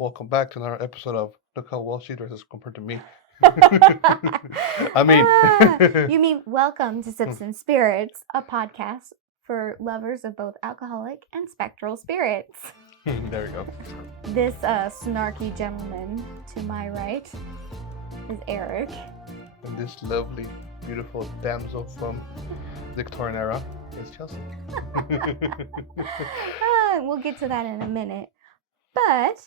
Welcome back to another episode of Look How Well She Dresses compared to me. I mean, You mean welcome to Sips and Spirits, a podcast for lovers of both alcoholic and spectral spirits. there you go. This snarky gentleman to my right is Eric. And this lovely, beautiful damsel from Victorian era is Chelsea. We'll get to that in a minute. But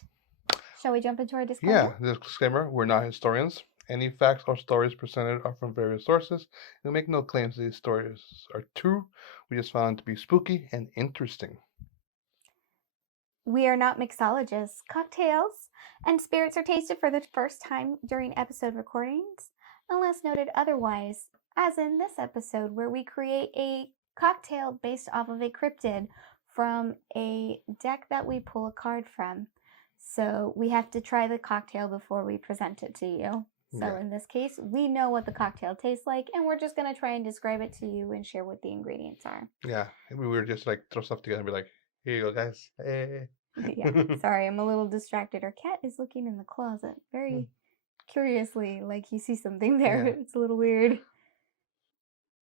shall we jump into our disclaimer? Yeah, disclaimer, we're not historians. Any facts or stories presented are from various sources. We make no claims that these stories are true. We just found them to be spooky and interesting. We are not mixologists. Cocktails and spirits are tasted for the first time during episode recordings, unless noted otherwise, as in this episode where we create a cocktail based off of a cryptid from a deck that we pull a card from. So we have to try the cocktail before we present it to you. So Yeah. in this case, we know what the cocktail tastes like, and we're just going to try and describe it to you and share what the ingredients are. Yeah, we were just like throw stuff together and be like, here you go, guys. Hey. Yeah, sorry, I'm a little distracted. Our cat is looking in the closet very curiously, like he sees something there. Yeah. It's a little weird.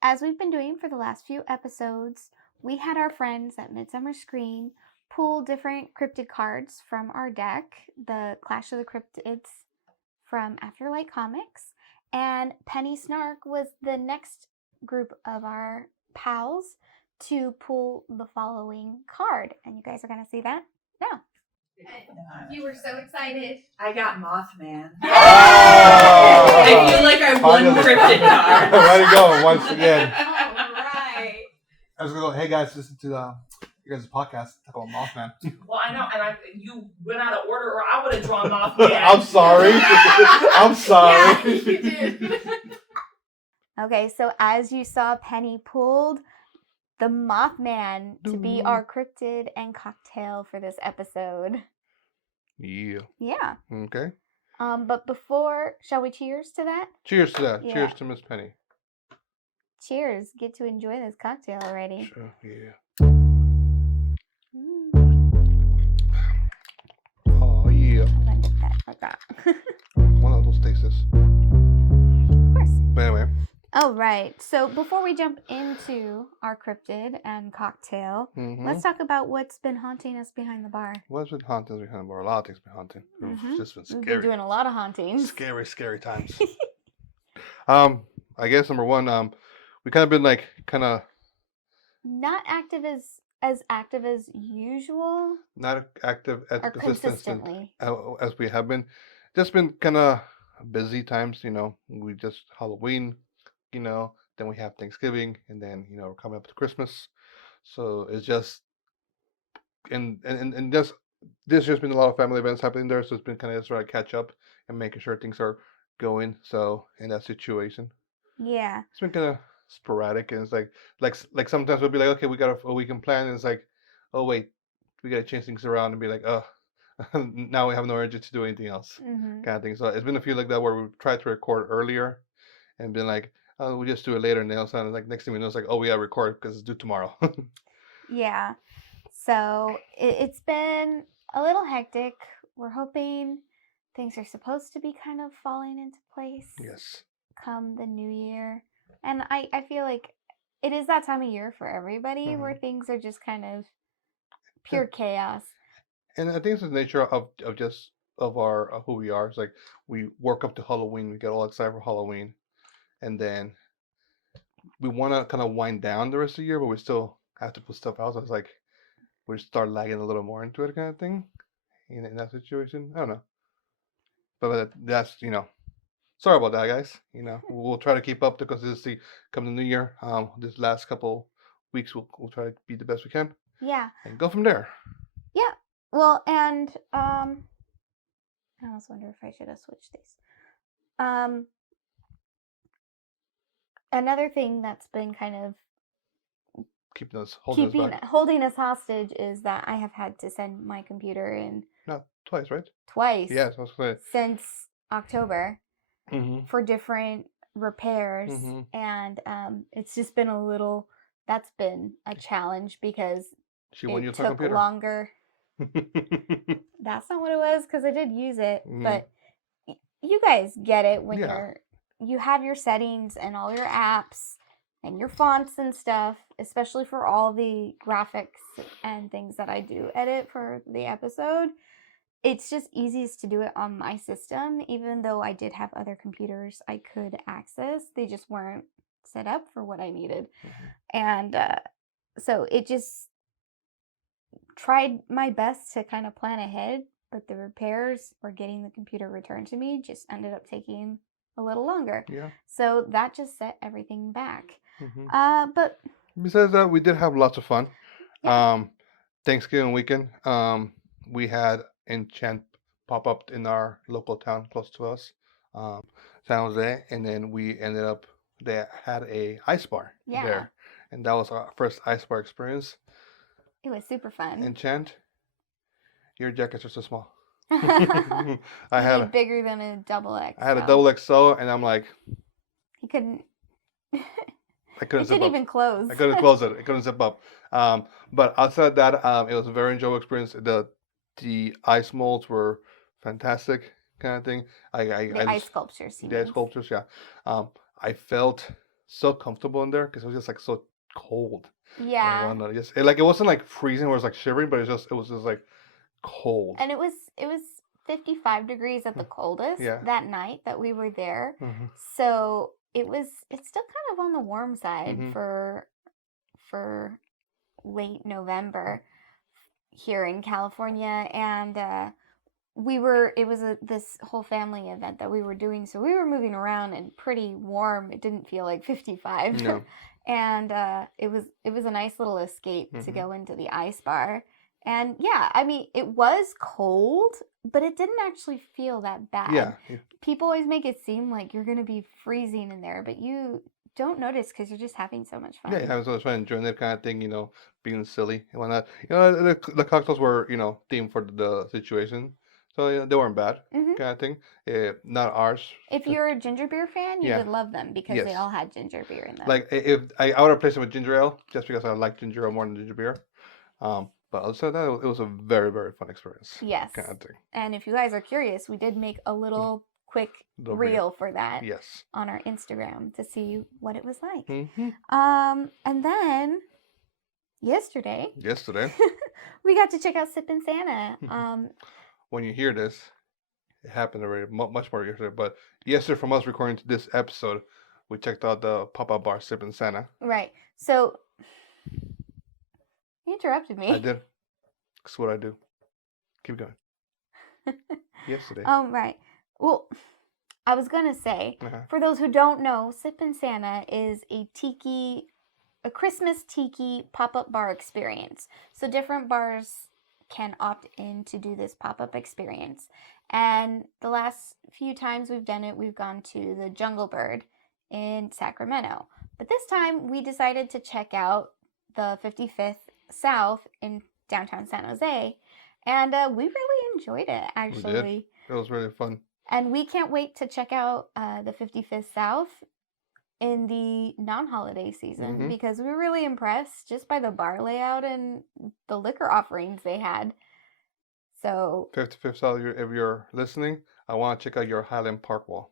As we've been doing for the last few episodes, we had our friends at Midsummer Screen pull different cryptid cards from our deck, the Clash of the Cryptids from Afterlight Comics, and Penny Snark was the next group of our pals to pull the following card. And you guys are going to see that now. You were so excited. I got Mothman. Oh! I feel like I won Finally. cryptid cards. Way to go, once again. All right. I was gonna go, hey guys, listen to you guys' podcast. Talk about Mothman. Well, I know, and you went out of order, or I would have drawn Mothman. I'm sorry. I'm sorry. Yeah, you did. Okay, so as you saw, Penny pulled the Mothman to be our cryptid and cocktail for this episode. Yeah. Yeah. Okay. But before, shall we cheers to that? Cheers to that. Yeah. Cheers to Miss Penny. Cheers. Get to enjoy this cocktail already. Sure. Yeah. Mm. Oh yeah. I'm gonna get that like that. One of those tastes. Of course. But anyway. All right. So before we jump into our cryptid and cocktail, let's talk about what's been haunting us behind the bar. What's been haunting us behind the bar? A lot of things been haunting. It's just been We've scary. been doing a lot of hauntings. Scary times. I guess number one, we kind of been like Not active as active as usual. not active as Or consistent consistently. as we have been. Just been kind of busy times, We just Halloween, then we have Thanksgiving, and then we're coming up to Christmas. So it's just and just there's just been a lot of family events happening there, so it's been kind of just trying to catch up and making sure things are going. So in that situation, Yeah. it's been kind of sporadic, and it's like sometimes we'll be like, okay, we got a weekend plan, and it's like, oh wait, we gotta change things around and be like, oh, now we have no energy to do anything else, Mm-hmm. kind of thing. So it's been a few like that where we tried to record earlier, and been like, oh, we just do it later, and then all of a sudden, like next thing we know, it's like, oh, we gotta record because it's due tomorrow. Yeah. So it's been a little hectic. We're hoping things are supposed to be kind of falling into place Yes. come the new year. And I feel like it is that time of year for everybody where things are just kind of pure chaos. And I think it's the nature of our of who we are. It's like we work up to Halloween, we get all excited for Halloween, and then we want to kind of wind down the rest of the year, but we still have to put stuff out. So it's like we start lagging a little more into it, kind of thing. In that situation, I don't know, but that's sorry about that, guys. We'll try to keep up the consistency come the new year. This last couple weeks, we'll try to be the best we can Yeah. and go from there. Yeah. Well, and I almost wonder if I should have switched these. Another thing that's been kind of Keeping us holding us back. holding us hostage is that I have had to send my computer in No, twice, right? twice Yes, I was gonna say. since October Mm-hmm. for different repairs, Mhm. and it's just been a little. That's been a challenge because She won you it her took computer. longer. that's not what it was because I did use it. Mhm. But you guys get it when Yeah. you have your settings and all your apps and your fonts and stuff, especially for all the graphics and things that I do edit for the episode. It's just easiest to do it on my system, even though I did have other computers I could access. They just weren't set up for what I needed. And so it just tried my best to kind of plan ahead, but the repairs or getting the computer returned to me just ended up taking a little longer. Yeah. So that just set everything back. But Besides that, we did have lots of fun. Yeah. Thanksgiving weekend, we had Enchant pop up in our local town close to us, San Jose, and then we ended up, they had a ice bar Yeah. there, and that was our first ice bar experience. it was super fun. Enchant, your jackets are so small. I I had a, bigger than a double X. I had a double XL, and I'm like, He couldn't. I couldn't It zip didn't up. even close. I couldn't close it. I couldn't zip up. But outside that, it was a very enjoyable experience. The ice molds were fantastic, kind of thing. The ice sculptures. The ice sculptures, yeah. I felt so comfortable in there because it was just like so cold. Yeah. And whatnot. It wasn't like freezing where it was like shivering, but it was just like cold. And it was 55 degrees at the coldest Yeah. that night that we were there. Mhm. So it's still kind of on the warm side Mhm. for late November here in California, and it was this whole family event that we were doing, so we were moving around and pretty warm. It didn't feel like 55. No. And it was a nice little escape to Mhm. go into the ice bar. And yeah, I mean, it was cold, but it didn't actually feel that bad. Yeah. People always make it seem like you're going to be freezing in there, but you don't notice because you're just having so much fun. Yeah, having so much fun, enjoying that kind of thing, being silly and whatnot. The cocktails were, themed for the situation. So yeah, they weren't bad, Mhm. kind of thing. Not ours. If you're a ginger beer fan, you Yeah. would love them because they Yes. all had ginger beer in them. Like if I would replace it with ginger ale just because I like ginger ale more than ginger beer. But outside that, it was a very, very fun experience. Yes. Kind of thing. And if you guys are curious, we did make a little quick Little reel for that Yes. on our Instagram to see what it was like. Mm-hmm. And then yesterday Yesterday, we got to check out Sippin' Santa. when you hear this, it happened already, much more yesterday. But yesterday, from us recording to this episode, we checked out the pop-up bar Sippin' Santa. Right. So you interrupted me. I did. That's what I do. Keep going. Yesterday. Right. Well, I was gonna say, Uh-huh. for those who don't know, Sippin' Santa is a Christmas tiki pop-up bar experience. So different bars can opt in to do this pop-up experience. And the last few times we've done it, we've gone to the Jungle Bird in Sacramento. But this time we decided to check out the 55th South in downtown San Jose. And we really enjoyed it, actually. It was really fun. And we can't wait to check out the 55th South in the non-holiday season Mhm. because we were really impressed just by the bar layout and the liquor offerings they had. So 55th South, if you're listening, I want to check out your Highland Park wall.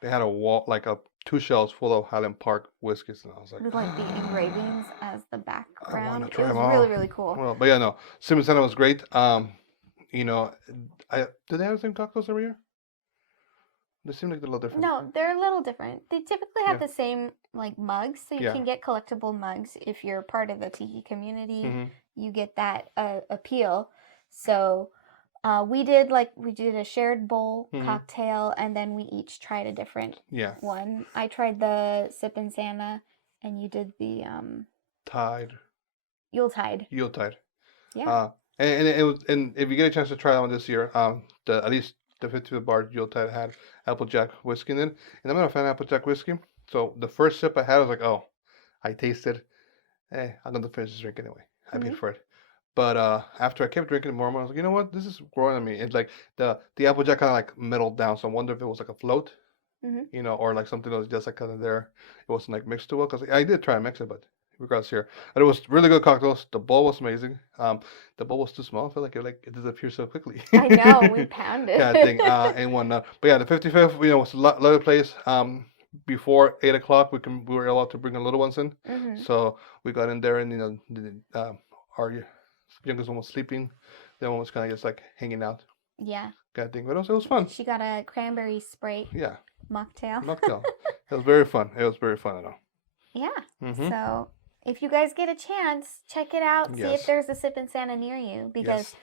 They had a wall, like 2 shelves full of Highland Park whiskeys, and I was like, with like the engravings as the background, try it was 'em really, all. really cool. well, but yeah, no, Simmons Center was great. Do they have the same cocktails every year? They seem like they're a little different. No, they're a little different. They typically have Yeah. the same like mugs, so you Yeah. can get collectible mugs if you're part of the tiki community. Mhm. You get that appeal. So we did a shared bowl Mhm. cocktail, and then we each tried a different Yeah, one. I tried the Sippin' Santa, and you did the Tide, Yuletide. Yuletide. Yeah. And it was, and if you get a chance to try that one this year, at least the 55 bar Yuletide had Applejack whiskey in it, and I'm not a fan of Applejack whiskey. So the first sip I had, I was like, oh, I tasted, I'm gonna finish this drink anyway. I paid Mhm. for it. But after I kept drinking more and more, I was like, you know what, this is growing on me. It's like the Applejack kind of like mellowed down. So I wonder if it was like a float, Mhm. or like something that was just like kind of there. It wasn't like mixed too well. Cause I did try to mix it, but it regards here. And it was really good cocktails. The bowl was amazing. The bowl was too small. I feel like it disappeared so quickly. I know, we pounded. Kind of thing. And whatnot. But yeah, the 55th, was a lovely place. Before 8 o'clock, we were allowed to bring the little ones in. So we got in there, and our youngest one was sleeping. The other one was kind of just like hanging out, Yeah. kind of thing. But it was fun. She got a cranberry Sprite Yeah, mocktail. mocktail. It was very fun. It was very fun at all. Yeah. Mm-hmm. So if you guys get a chance, check it out. See Yes. if there's a Sip and Santa near you, because Yes.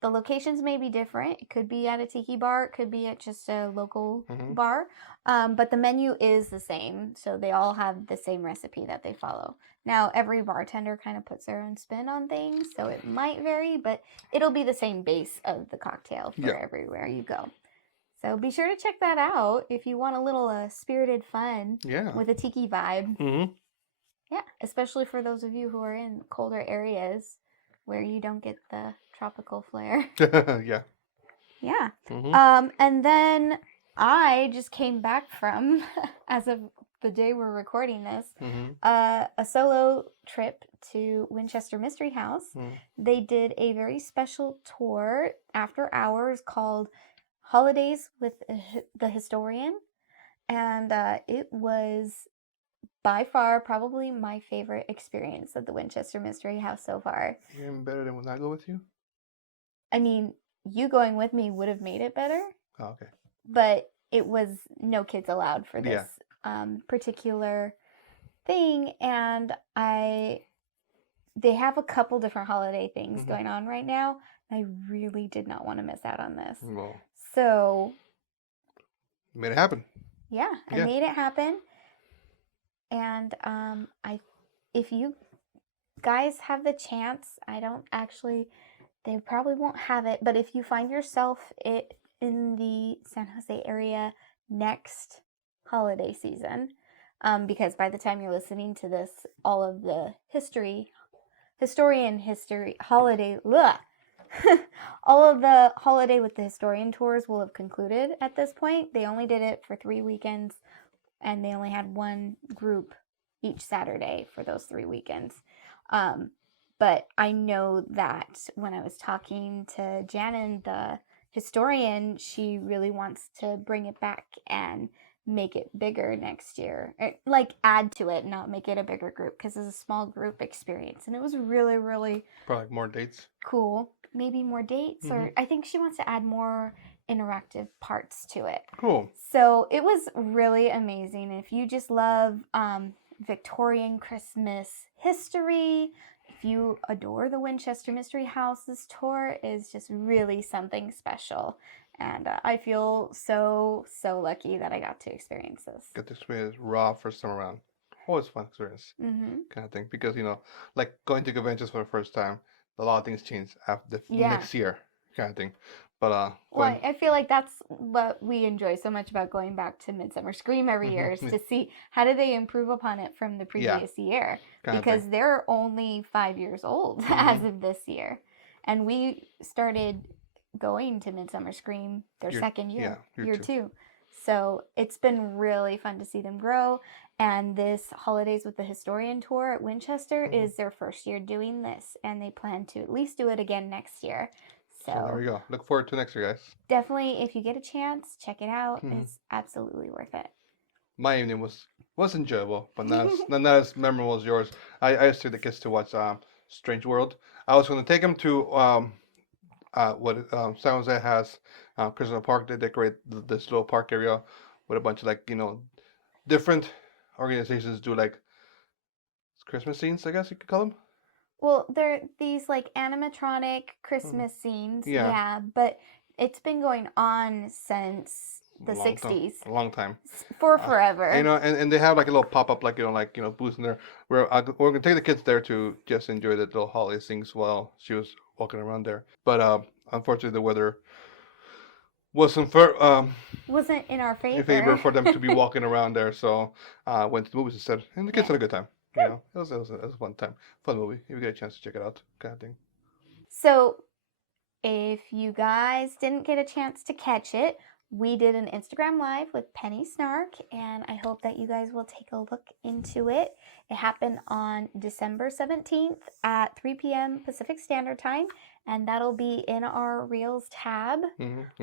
the locations may be different. It could be at a tiki bar. It could be at just a local Mhm. bar. But the menu is the same. So they all have the same recipe that they follow. Now, every bartender kind of puts their own spin on things. So it might vary, but it'll be the same base of the cocktail for Yeah. everywhere you go. So be sure to check that out if you want a little spirited fun Yeah. with a tiki vibe. Mm-hmm. Yeah, especially for those of you who are in colder areas where you don't get the tropical flare. Yeah. Yeah. Mm-hmm. And then I just came back from, as of the day we're recording this, Mm-hmm. a solo trip to Winchester Mystery House. Mm. They did a very special tour after hours called Holidays with the Historian. And it was by far probably my favorite experience at the Winchester Mystery House so far. Even better than when I go with you? I mean, you going with me would have made it better, Oh, okay. but it was no kids allowed for Yeah. this particular thing. And they have a couple different holiday things Mhm. going on right now. I really did not want to miss out on this. Well, So, made it happen. yeah, I Yeah. made it happen. And if you guys have the chance, they probably won't have it, but if you find yourself in the San Jose area next holiday season, because by the time you're listening to this, all of the holiday, all of the holiday with the historian tours will have concluded at this point. They only did it for 3 weekends, and they only had one group each Saturday for those 3 weekends. But I know that when I was talking to Janin, the historian, she really wants to bring it back and make it bigger next year. Like add to it, not make it a bigger group, because it's a small group experience. And it was really, really Probably like more dates. cool. Maybe more dates, or I think she wants to add more interactive parts to it. Cool. So it was really amazing. If you just love Victorian Christmas history, if you adore the Winchester Mystery House, this tour is just really something special. And I feel so, so lucky that I got to experience this. Get to experience raw first time around. Always fun experience. Mm-hmm. Kind of thing. Because, like going to conventions for the first time, a lot of things change after Yeah. next year. Kind of thing. But, Well, I feel like that's what we enjoy so much about going back to Midsummer Scream every year, is to see how do they improve upon it from the previous year. kind of Because thing. they're only 5 years old as of this year. And we started going to Midsummer Scream their second year, year two. So it's been really fun to see them grow. And this Holidays with the Historian tour at Winchester is their first year doing this. And they plan to at least do it again next year. So there you go. Look forward to next year, guys. Definitely, if you get a chance, check it out. It's absolutely worth it. My evening was enjoyable, but not as memorable as yours. I used to take the kids to watch Strange World. I was going to take them to San Jose has Christmas Park. They decorate this little park area with a bunch of different organizations do like Christmas scenes, I guess you could call them. Well, they're these like animatronic Christmas scenes. Yeah, but it's been going on since the 60s. A long time. For forever. And they have like a little pop up booths in there. We're gonna take the kids there to just enjoy the little holiday things while she was walking around there. But unfortunately, the weather wasn't in our favor. In favor for them to be walking around there, so went to the movies instead, and the kids had a good time. It was a fun time, fun movie. If you get a chance to check it out, kind of thing. So, if you guys didn't get a chance to catch it, we did an Instagram live with Penny Snark, and I hope that you guys will take a look into it. It happened on December 17th at 3 p.m. Pacific Standard Time, and that'll be in our Reels tab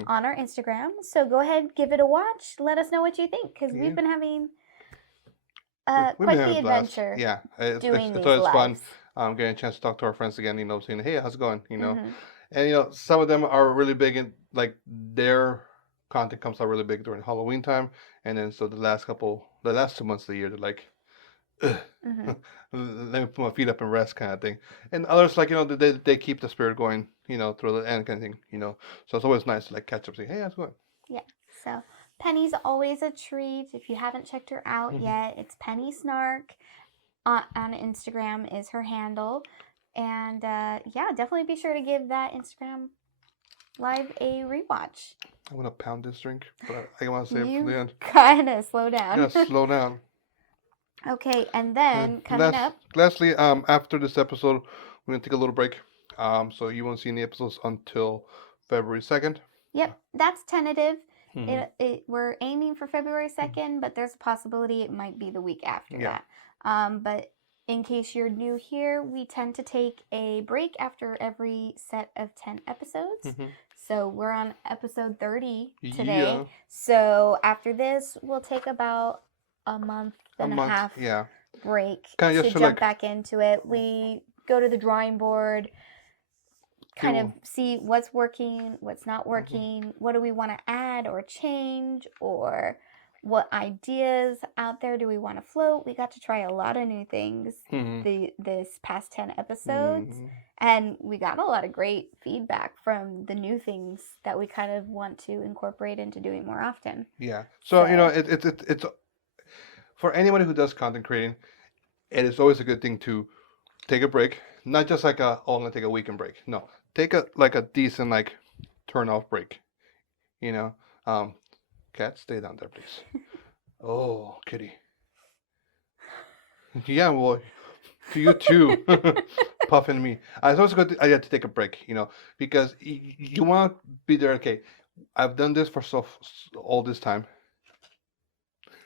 on our Instagram. So go ahead, give it a watch. Let us know what you think, because we've been having We've quite been having the a blast. adventure. Yeah, doing it's these always fun. lives. Getting a chance to talk to our friends again. Saying, "Hey, how's it going?" Mhm. And some of them are really big in like their content comes out really big during Halloween time, and then so the last 2 months of the year, they're like, "Ugh, Mhm. let me put my feet up and rest," kind of thing. And others like they keep the spirit going, through the end kind of thing. So it's always nice to like catch up, say, "Hey, how's it going?" Yeah. So Penny's always a treat. If you haven't checked her out Mhm. yet, it's Penny Snark on Instagram is her handle. And yeah, definitely be sure to give that Instagram live a rewatch. I'm gonna pound this drink, but I want to save it for the You end. gotta slow I'm down. gonna slow down. Okay, and then coming up. Lastly, after this episode, we're gonna take a little break. So you won't see any episodes until February 2nd. Yep, that's tentative. Mhm. We're aiming for February 2nd, but there's a possibility it might be the week after Yeah. that. But in case you're new here, we tend to take a break after every set of 10 episodes. Mhm. So we're on episode 30 today. Yeah. So after this, we'll take about a month and a half Yeah. break Kinda to just to, jump like- back into it. We go to the drawing board, kind of see what's working, what's not working, what do we want to add or change, or what ideas out there do we want to float. We got to try a lot of new things this past 10 episodes, and we got a lot of great feedback from the new things that we kind of want to incorporate into doing more often. Yeah. So it's for anybody who does content creating, it is always a good thing to take a break. Not just like I'm gonna take a weekend break. No, take a decent turn off break. Cat, stay down there, please. Oh, kitty. Yeah, well, to you too. Puffing me. It's also good. I had to take a break. Because you want to be there. Okay, I've done this for all this time.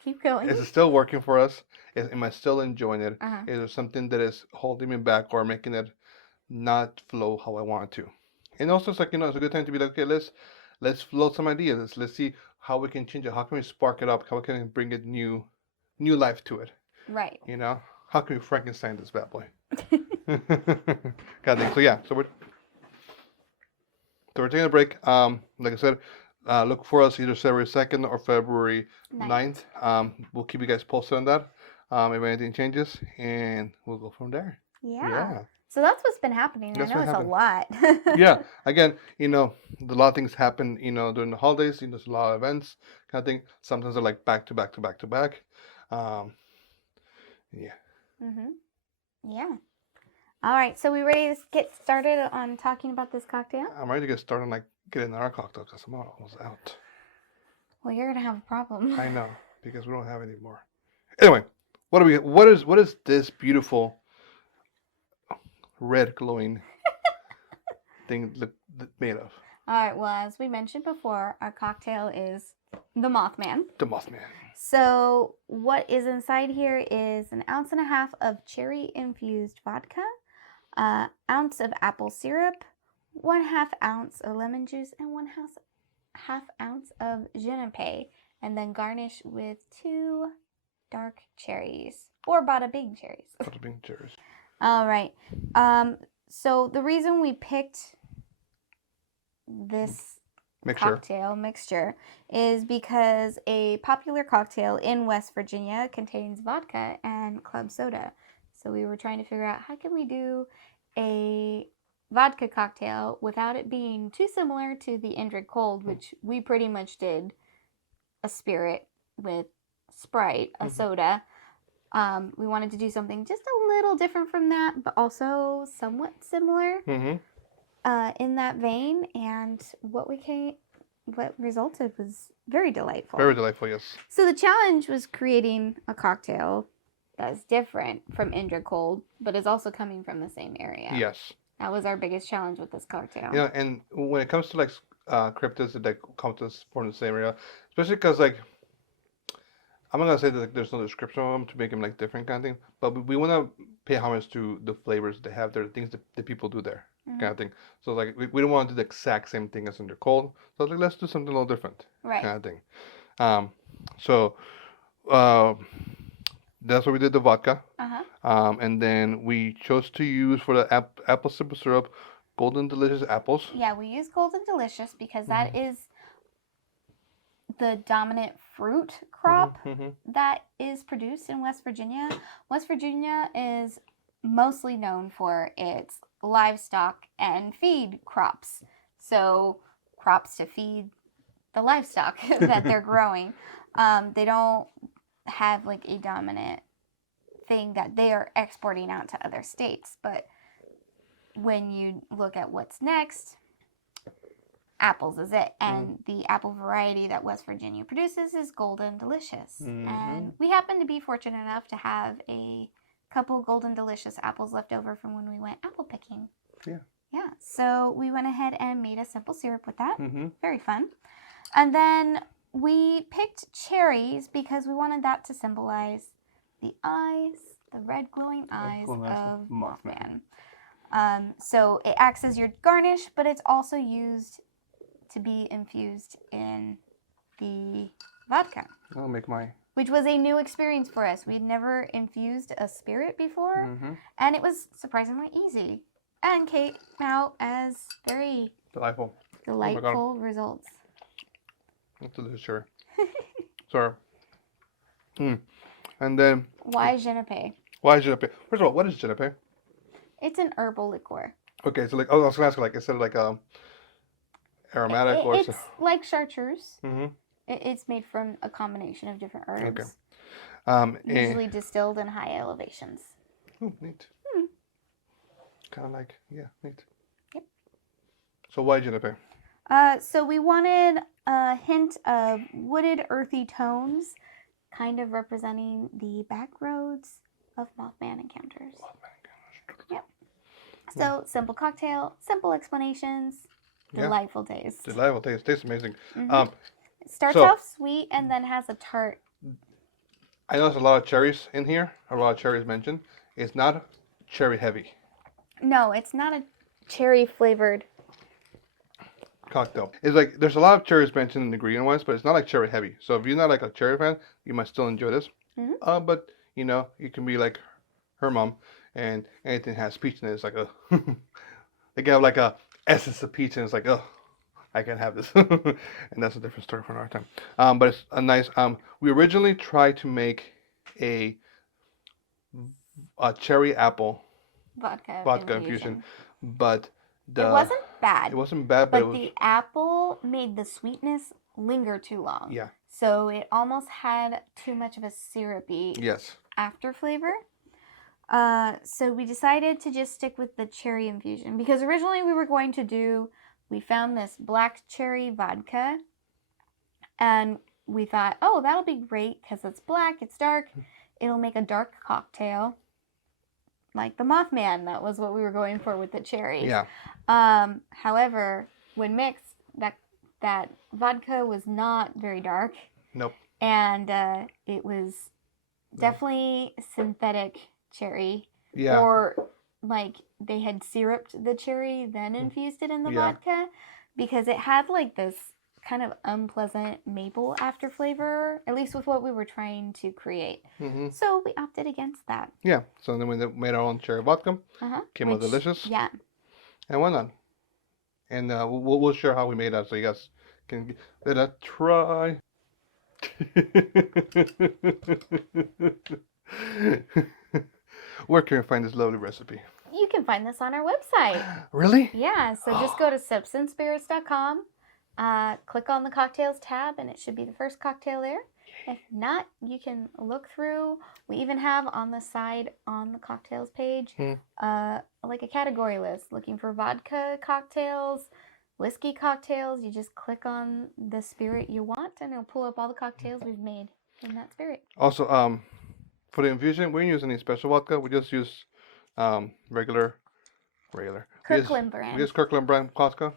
Keep going. Is it still working for us? Am I still enjoying it? Uh-huh. Is there something that is holding me back or making it not flow how I want it to? And also, it's it's a good time to be like, okay, let's float some ideas. Let's see how we can change it. How can we spark it up? How can we bring it new life to it? Right. How can we Frankenstein this bad boy? God dang. So yeah, so we're taking a break. Like I said, look for us either February 2nd or February 9th. We'll keep you guys posted on that. If anything changes, and we'll go from there. Yeah. So that's what's been happening. I know it's a lot. Yeah. Again, a lot of things happen, during the holidays. There's a lot of events kind of thing. Sometimes they're like back to back to back to back. Yeah. Yeah. All right. So we ready to get started on talking about this cocktail? I'm ready to get started on getting our cocktail because I'm almost out. Well, you're gonna have a problem. I know, because we don't have any more. Anyway, what is this beautiful red glowing thing made of? All right. Well, as we mentioned before, our cocktail is the Mothman. The Mothman. So what is inside here is 1.5 ounces of cherry infused vodka, ounce of apple syrup, 1/2 ounce of lemon juice, and 1/2 ounce of Genepe, and then garnish with 2 dark cherries or bada bing cherries. Bada bing cherries. All right. So the reason we picked this cocktail mixture is because a popular cocktail in West Virginia contains vodka and club soda. So we were trying to figure out how can we do a vodka cocktail without it being too similar to the Indrid Cold, which we pretty much did a spirit with Sprite, a soda. We wanted to do something just a little different from that, but also somewhat similar in that vein. And what resulted was very delightful. Very delightful, yes. So the challenge was creating a cocktail that's different from Indrid Cold, but is also coming from the same area. Yes. That was our biggest challenge with this cocktail. Yeah, and when it comes to cryptids that come to us from the same area, especially because like I'm not gonna say that like, there's no description of them to make them like different kind of thing, but we want to pay homage to the flavors they have there, the things that people do there, kind of thing. So like we don't want to do the exact same thing as in their cold. So like let's do something a little different, Right. kind of thing. So uh, that's what we did the vodka. Uh-huh. And then we chose to use for the apple simple syrup, Golden Delicious apples. Yeah, we use Golden Delicious because that is the dominant fruit crop that is produced in West Virginia. West Virginia is mostly known for its livestock and feed crops. So crops to feed the livestock that they're growing. They don't have like a dominant thing that they are exporting out to other states. But when you look at what's next, apples is it. And the apple variety that West Virginia produces is Golden Delicious. And we happen to be fortunate enough to have a couple Golden Delicious apples left over from when we went apple picking. Yeah, so we went ahead and made a simple syrup with that. Very fun. And then we picked cherries because we wanted that to symbolize the eyes, the red glowing eyes of Mothman. So it acts as your garnish, but it's also used to be infused in the vodka. I'll make my... Which was a new experience for us. We'd never infused a spirit before, and it was surprisingly easy. And came out as very delightful results. That's delicious cherry. Sorry. And then... Why Genepe? Why Genepe? First of all, what is Genepe? It's an herbal liqueur. Okay, so like I was gonna ask, like instead of like aromatic or it's like chartreuse. Mm-hmm. It's made from a combination of different herbs. Okay. Usually distilled in high elevations. Oh, neat. Kind of like, yeah, neat. Yep. So why Genepe? So we wanted a hint of wooded, earthy tones, kind of representing the back roads of Mothman encounters. Yep. So simple cocktail, simple explanations, delightful taste. Delightful taste. Tastes amazing. It starts off sweet and then has a tart. I know there's a lot of cherries in here. A lot of cherries mentioned. It's not cherry heavy. No, it's not a cherry flavored cocktail. It's like there's a lot of cherries mentioned in the ingredient wise, but it's not like cherry heavy. So if you're not like a cherry fan, you might still enjoy this. But you know, you can be like her mom, and anything has peach in it. It's like they have like a essence of peach, and it's like I can't have this. And that's a different story for another time. But it's a nice. We originally tried to make a cherry apple vodka infusion, but it wasn't bad. It wasn't bad, but the apple made the sweetness linger too long. Yeah. So it almost had too much of a syrupy after flavor. So we decided to just stick with the cherry infusion because originally we found this black cherry vodka, and we thought, oh, that'll be great because it's black, it's dark, it'll make a dark cocktail. Like the Mothman, that was what we were going for with the cherries. Yeah. However, when mixed, that vodka was not very dark. Nope. And it was definitely synthetic cherry. Yeah. Or like they had syruped the cherry, then infused it in the vodka, because it had like this kind of unpleasant maple after flavor, at least with what we were trying to create. So we opted against that. Yeah. So then we made our own cherry vodka. Came out delicious. Yeah. And why not? And we'll share how we made that so you guys can give it a try. Where can you find this lovely recipe? You can find this on our website. Really? Yeah. So just go to substancespirits.com. Click on the cocktails tab and it should be the first cocktail there. If not, you can look through. We even have on the side on the cocktails page like a category list looking for vodka cocktails, whiskey cocktails. You just click on the spirit you want and it'll pull up all the cocktails we've made in that spirit. Also, for the infusion, we didn't use any special vodka. We just use regular. Kirkland brand. We use Kirkland brand vodka.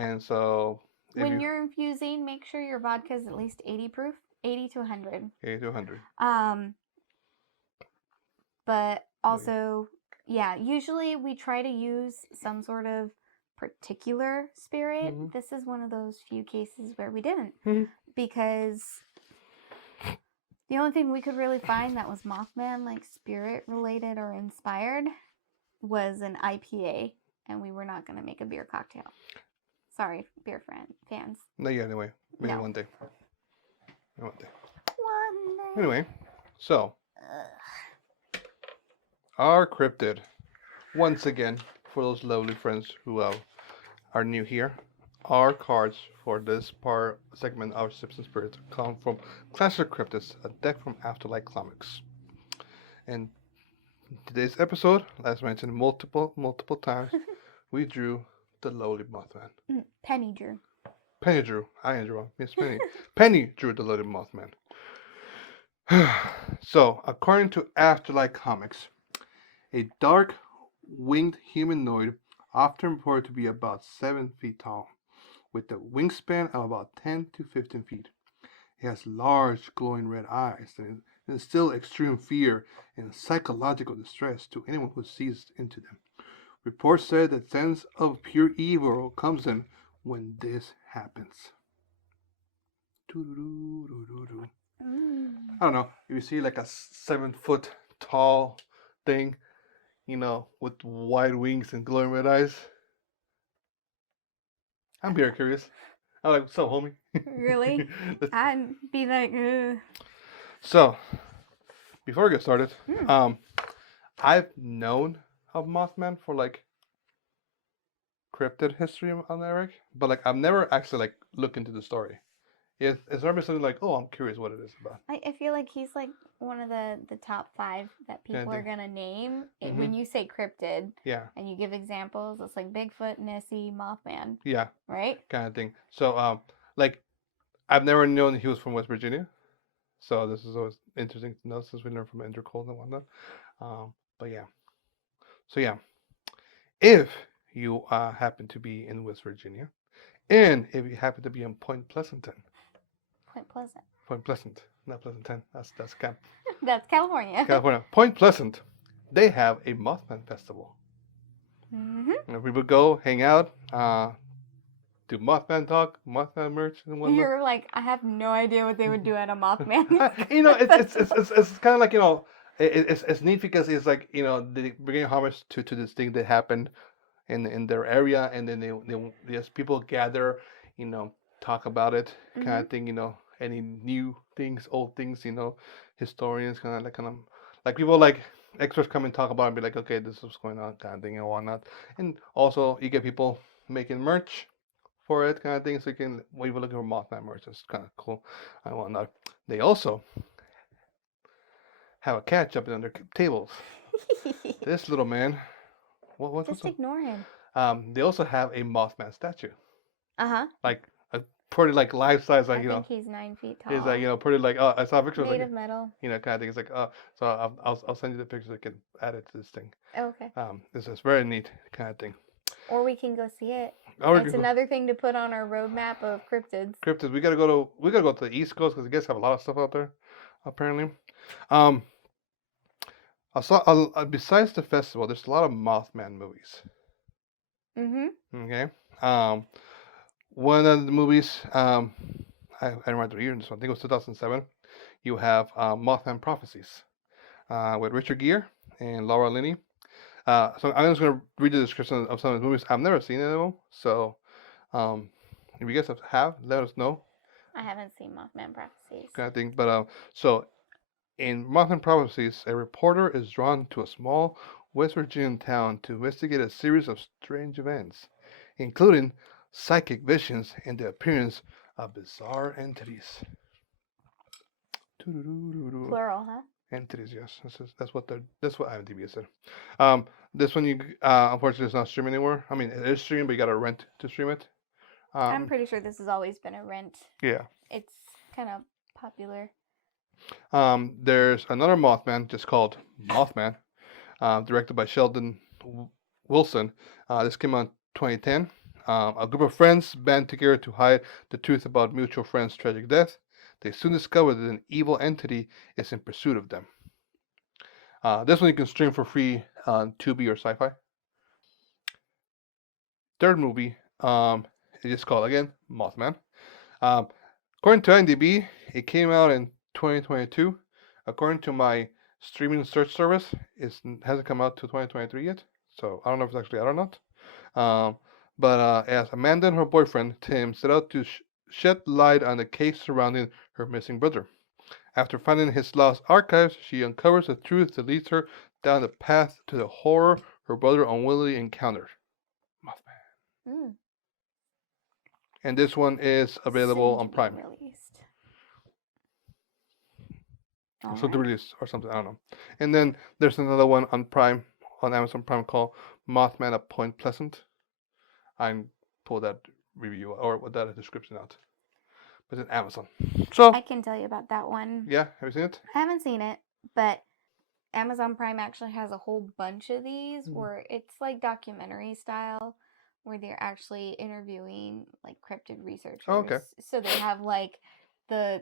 And so if When you you're infusing, make sure your vodka is at least 80 proof, 80 to 100. 80 to 100. But also, yeah, usually we try to use some sort of particular spirit. Mhm. This is one of those few cases where we didn't, Mhm. because the only thing we could really find that was Mothman, like spirit related or inspired, was an IPA, and we were not going to make a beer cocktail. Sorry, beer fans. No, yeah, anyway. Maybe No. one day. One day. One day. Anyway, so our cryptid, once again, for those lovely friends who are new here, our cards for this segment of Sips and Spirits come from Classic Cryptids, a deck from Afterlife Comics. And today's episode, as mentioned multiple times, we drew the lowly Mothman. Penny drew. Penny drew. I drew. Miss Penny. Penny drew the lowly Mothman. So, according to Afterlife Comics, a dark winged humanoid, often reported to be about 7 feet tall, with a wingspan of about 10 to 15 feet. He has large, glowing red eyes and instill extreme fear and psychological distress to anyone who sees into them. Reports said that sense of pure evil comes in when this happens. I don't know. If you see like a 7-foot tall thing, with wide wings and glowing red eyes, I'm very curious. I'm like, what's up, homie? Really? I'd be like, ugh. So, before we get started, I've known of Mothman for like cryptid history on Eric, but like I've never actually like looked into the story. It's always something like, oh, I'm curious what it is about. I feel like he's like one of the top 5 that people are gonna name when you say cryptid. Yeah. And you give examples. It's like Bigfoot, Nessie, Mothman. Yeah. Right. Kind of thing. So like I've never known he was from West Virginia, so this is always interesting to know since we learned from Intercold and whatnot. But yeah. So yeah, if you happen to be in West Virginia, and if you happen to be in Point Pleasanton. Point Pleasant. Point Pleasant, not Pleasanton. That's Camp. That's California. California. Point Pleasant. They have a Mothman festival. Mm-hmm. And we would go hang out, do Mothman talk, Mothman merch, and whatnot. You're like, I have no idea what they would do at a Mothman. It's kind of like it's neat because it's like they bring homage to this thing that happened in their area, and then they just people gather, talk about it, kind of thing, any new things, old things, historians kind of like people like experts come and talk about it and be like, okay, this is what's going on, kind of thing and whatnot. And also you get people making merch for it, kind of thing, so you can even look for Mothman merch. It's kind of cool and whatnot. They also have a cat jumping on their tables. This little man. Just ignore him. They also have a Mothman statue. Like a pretty like life size, like I think he's 9 feet tall. He's like pretty like I saw a picture made like of metal. kind of thing. It's like so I'll send you the picture so you can add it to this thing. Oh, okay. This is very neat kind of thing. Or we can go see it. Or it's another thing to put on our roadmap of cryptids. Cryptids. We gotta go to the East Coast because you guys have a lot of stuff out there, apparently. I saw besides the festival, there's a lot of Mothman movies. Okay. One of the movies, I don't remember the year in this one. I think it was 2007. You have Mothman Prophecies with Richard Gere and Laura Linney. So I'm just gonna read the description of some of the movies. I've never seen any of them, so if you guys have, let us know. I haven't seen Mothman Prophecies. Kind of thing, but so in Mothman Prophecies, a reporter is drawn to a small West Virginian town to investigate a series of strange events, including psychic visions and the appearance of bizarre entities. Plural, huh? Entities, yes. That's what IMDb said. This one unfortunately is not streaming anymore. I mean, it is streaming, but you gotta rent to stream it. I'm pretty sure this has always been a rent. Yeah. It's kind of popular. There's another Mothman just called Mothman, directed by Sheldon Wilson. This came out in 2010. A group of friends band together to hide the truth about mutual friends' tragic death. They soon discover that an evil entity is in pursuit of them. This one you can stream for free on Tubi or Sci-Fi. Third movie, it is called again Mothman. Um, according to IMDb, it came out in 2022. According to my streaming search service, it hasn't come out to 2023 yet. So I don't know if it's actually out or not. But as Amanda and her boyfriend Tim set out to shed light on the case surrounding her missing brother. After finding his lost archives, she uncovers the truth that leads her down the path to the horror her brother unwillingly encountered. Mothman. Mm. And this one is available Soon on to be Prime. Released. Or All something right. released or something, I don't know. And then there's another one on Prime, on Amazon Prime called Mothman at Point Pleasant. I pulled that review or that description out. But it's Amazon. So I can tell you about that one. yeah, have you seen it? I haven't seen it, but Amazon Prime actually has a whole bunch of these where it's like documentary style, where they're actually interviewing like cryptid researchers. Oh, okay. So they have like the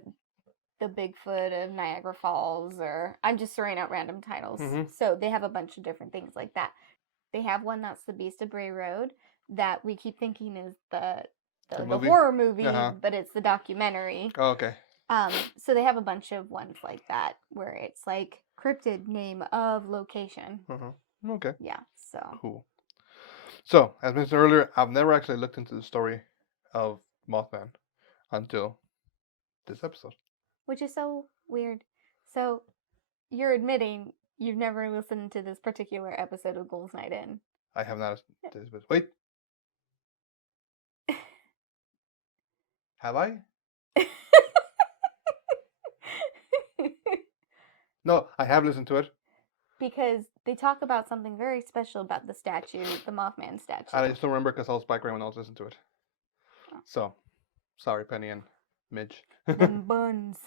Bigfoot of Niagara Falls, or I'm just throwing out random titles. Mhm. So they have a bunch of different things like that. They have one that's the Beast of Bray Road that we keep thinking is the movie? horror movie, Uh-huh. but it's the documentary. Oh, okay. So they have a bunch of ones like that where it's like cryptid name of location. Okay. Yeah, so Cool. So, as mentioned earlier, I've never actually looked into the story of Mothman until this episode. which is so weird. So you're admitting you've never listened to this particular episode of Ghouls Night In. I have not. Wait. Have I? No, I have listened to it. Because they talk about something very special about the statue, the Mothman statue. I just don't remember because I was background when I was listening to it. Oh. So, sorry, Penny and Midge. Them buns.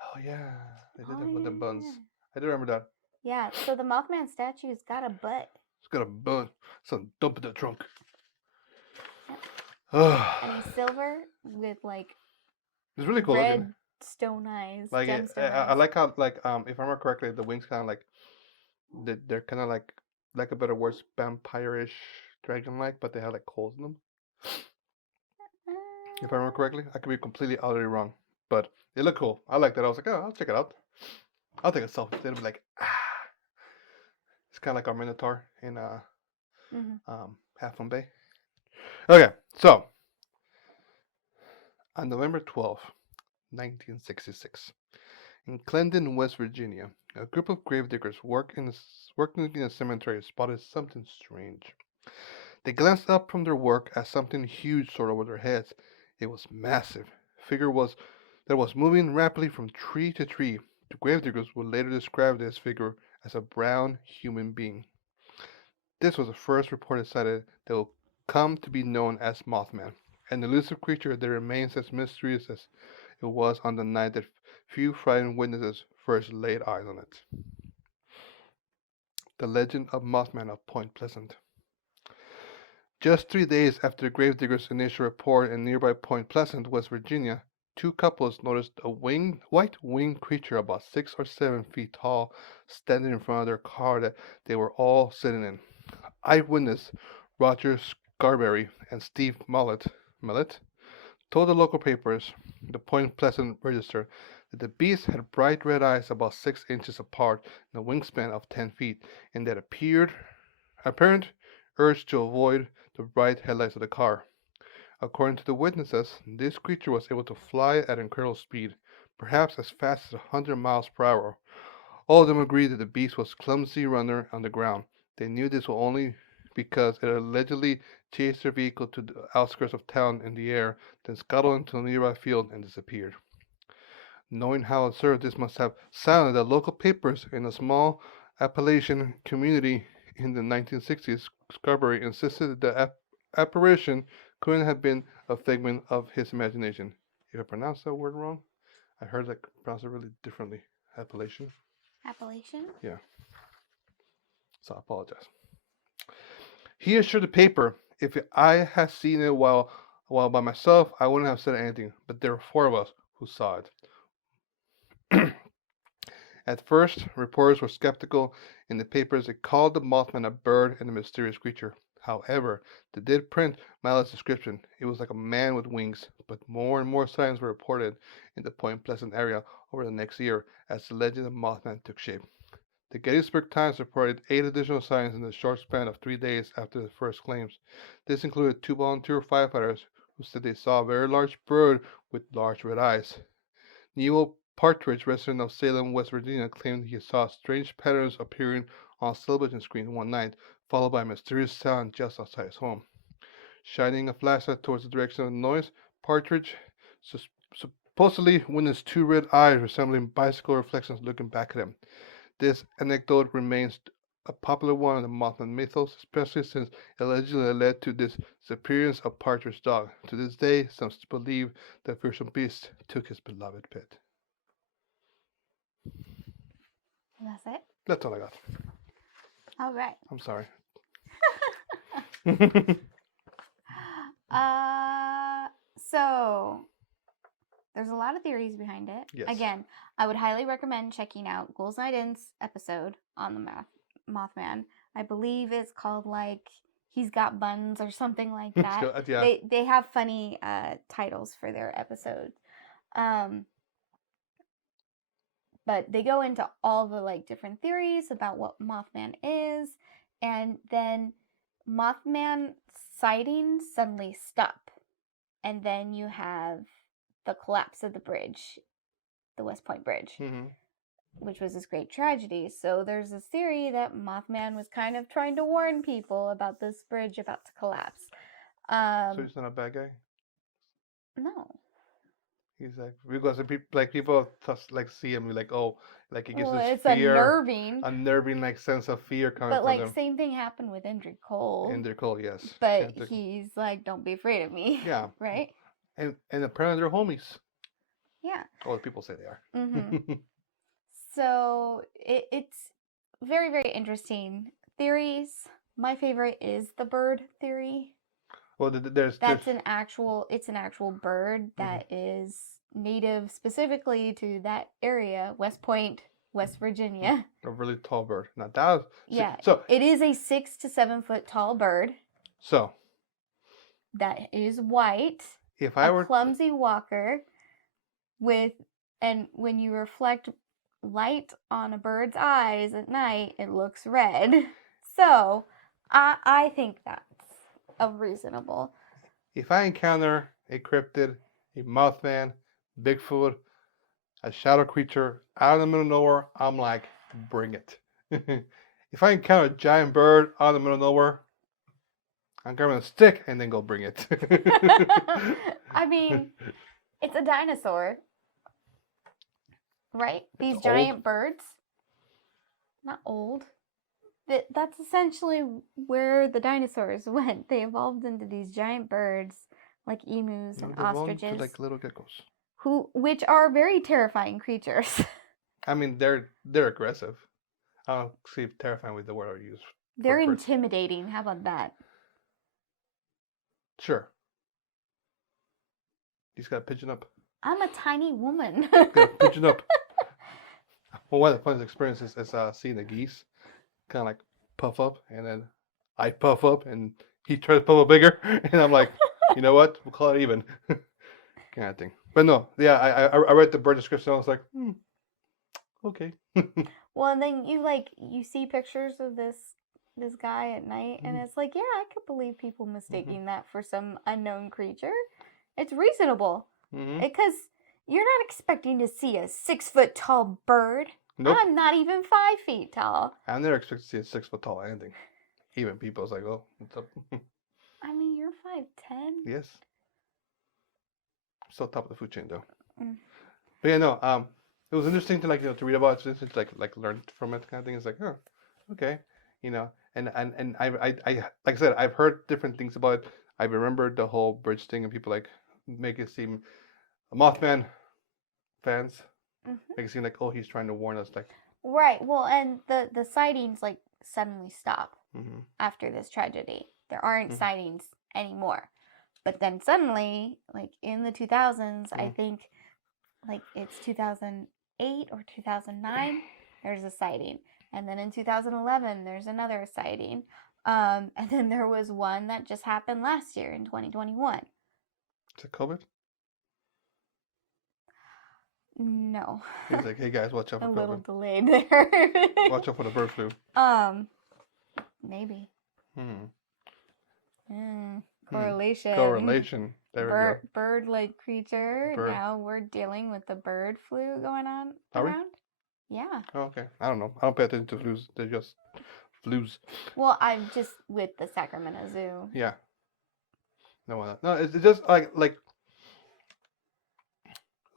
Oh yeah, they did Oh, it with the buns. yeah. I do remember that. Yeah, so the Mothman statue's got a butt. It's got a bun. So dump in the trunk. And he's silver with like It's really cool red looking. stone eyes. Like gemstone I eyes. like how if I remember correctly, the wings kind of like they're kind of like a better words, vampire-ish, dragon-like, but they have like holes in them. If I remember correctly, I could be completely utterly wrong, but they look cool. I like that. I was like, oh, I'll check it out. I'll take a selfie. They'll be like, ah. It's kind of like our Minotaur in Half Moon Bay. Okay, so on November 12th, 1966, in Clendon, West Virginia, a group of gravediggers working in a cemetery spotted something strange. They glanced up from their work as something huge soared over their heads. It was massive. Figure that was moving rapidly from tree to tree. The gravediggers would later describe this figure as a brown human being. This was the first reported sighting that will come to be known as Mothman, an elusive creature that remains as mysterious as it was on the night that few frightened witnesses first laid eyes on it. The legend of Mothman of Point Pleasant. Just 3 days after the gravediggers' initial report in nearby Point Pleasant, West Virginia, two couples noticed a white winged creature about 6 or 7 feet tall standing in front of their car that they were all sitting in. Eyewitness Roger Scarberry and Steve Mallet told the local papers, the Point Pleasant Register, that the beast had bright red eyes about 6 inches apart and a wingspan of 10 feet, and that apparent urge to avoid the bright headlights of the car. According to the witnesses, this creature was able to fly at incredible speed, perhaps as fast as 100 miles per hour. All of them agreed that the beast was a clumsy runner on the ground. They knew this was only because it allegedly chased their vehicle to the outskirts of town in the air, then scuttled into a nearby field and disappeared. Knowing how absurd this must have sounded, the local papers in a small Appalachian community in the 1960s, Scarberry insisted that the apparition couldn't have been a figment of his imagination. If I pronounced that word wrong, I heard that pronounced it really differently. Appalachian? Appellation? Yeah. So I apologize. He assured the paper If I had seen it while by myself, I wouldn't have said anything. But there were four of us who saw it. At first, reporters were skeptical. In the papers, they called the Mothman a bird and a mysterious creature. However, they did print Malice's description. It was like a man with wings, but more and more sightings were reported in the Point Pleasant area over the next year as the legend of Mothman took shape. The Gettysburg Times reported 8 additional sightings in the short span of 3 days after the first claims. This included 2 volunteer firefighters who said they saw a very large bird with large red eyes. Neo Partridge, resident of Salem, West Virginia, claimed he saw strange patterns appearing on a television screen one night, followed by a mysterious sound just outside his home. Shining a flashlight towards the direction of the noise, Partridge supposedly witnessed 2 red eyes resembling bicycle reflections looking back at him. This anecdote remains a popular one in the Mothman mythos, especially since it allegedly led to the disappearance of Partridge's dog. To this day, some still believe that fearsome beast took his beloved pet. That's it. That's all I got. All right. I'm sorry. So there's a lot of theories behind it. Yes. Again, I would highly recommend checking out Ghouls Night In's episode on the Mothman. I believe it's called like He's Got Buns or something like that. Yeah. They have funny titles for their episodes. But they go into all the like different theories about what Mothman is, and then Mothman sightings suddenly stop. And then you have the collapse of the bridge, the West Point Bridge, which was this great tragedy. So there's this theory that Mothman was kind of trying to warn people about this bridge about to collapse. So he's not a bad guy? No. He's like, because people like see him like, oh, like it gives Well, this it's fear, unnerving like sense of fear coming but from like them. same thing happened with Indrid Cole. And they're cold, yes. But he's like, don't be afraid of me. Yeah. Right? And apparently they're homies. Yeah. Oh, the people say they are. Mm-hmm. So it's very, very interesting theories. My favorite is the bird theory. Well, there's an actual bird that is native specifically to that area, West Point, West Virginia. A really tall bird. Now that Yeah. So it is a 6 to 7 foot tall bird. So that is white. If I were clumsy walker and when you reflect light on a bird's eyes at night, it looks red. So I think that's a reasonable. If I encounter a cryptid, a Mothman, Bigfoot, a shadow creature out in the middle of nowhere, I'm like, bring it. If I encounter a giant bird out in the middle of nowhere, I'm grabbing a stick and then go bring it. I mean, it's a dinosaur, right? These It's giant old. birds, not old. That's essentially where the dinosaurs went. They evolved into these giant birds, like emus and ostriches, like little geckos, which are very terrifying creatures. I mean, they're aggressive. I don't see if terrifying with the word I use. They're intimidating. How about that? Sure. You just gotta pigeon up. I'm a tiny woman. Gotta pigeon up. Well, one of the funniest experiences is seeing the geese kind of like puff up, and then I puff up, and he tries to puff up bigger, and I'm like, you know what? We'll call it even, kind of thing. But no, yeah, I read the bird description. I was like, okay. Well, and then you see pictures of this guy at night, and it's like, yeah, I could believe people mistaking that for some unknown creature. It's reasonable because you're not expecting to see a 6 foot tall bird. Nope. I'm not even 5 feet tall. I never expected to see a 6 foot tall anything. Even people was like, oh, what's up? I mean, you're 5'10". Yes. Still top of the food chain though. But yeah, no. It was interesting to to read about it, to like learn from it, kind of thing. It's like, oh, okay, and I like I said, I've heard different things about it. I remember the whole bridge thing, and people like make it seem Mothman fans make it seem like, oh, he's trying to warn us, like. Right. Well, and the sightings like suddenly stop after this tragedy. There aren't Mhm. sightings anymore. But then suddenly, like in the 2000s, I think like it's 2008 or 2009, there's a sighting. And then in 2011, there's another sighting. And then there was one that just happened last year in 2021. Is it COVID? No. He's like, hey guys, watch out A for little COVID. delayed there. Watch out for the bird flu. Maybe. Hmm. Correlation. Correlation. There we go. Bird-like creature. Bird. Now we're dealing with the bird flu going on Are we? around. Yeah. Oh, okay. I don't know. I don't pay attention to flus. They're just flus. Well, I'm just with the Sacramento Zoo. Yeah. No, it's just like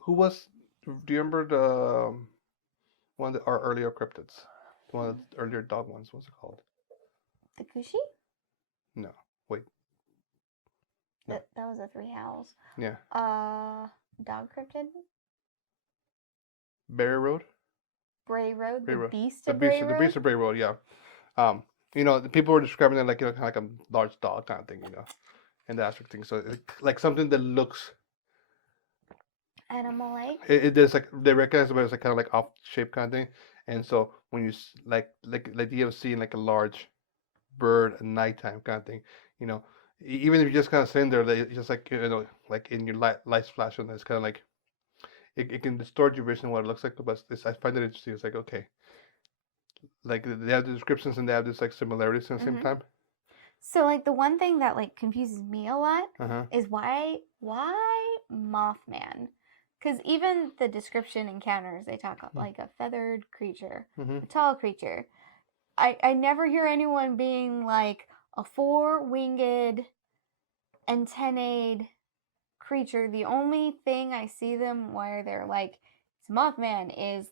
who was? Do you remember the one of our earlier cryptids? The one of the earlier dog ones. What's it called? The Kushi? No. Wait. No. That was a Three Owls. Yeah. Dog cryptid? Berry Road. Bray Road? Bray The Road. Beast The of Bray beast. Road? The beast of Bray Road. Yeah. The people were describing it like kind of like a large dog kind of thing, and the aspect thing. So like something that looks. Animal-like? There's like they recognize it, but it's like kind of like off shape kind of thing. And so when you like the idea of seeing like a large bird at nighttime kind of thing, even if you just kind of sitting there, it's just like like in your lights flashing, it's kind of like it can distort your vision of what it looks like. But I find it interesting. It's like okay, like they have the descriptions and they have this like similarities at the same time. So like the one thing that like confuses me a lot Uh-huh. is why Mothman? Because even the description encounters, they talk like a feathered creature, a tall creature. I never hear anyone being like a four-winged, antennaed creature. The only thing I see them where they're like, it's Mothman is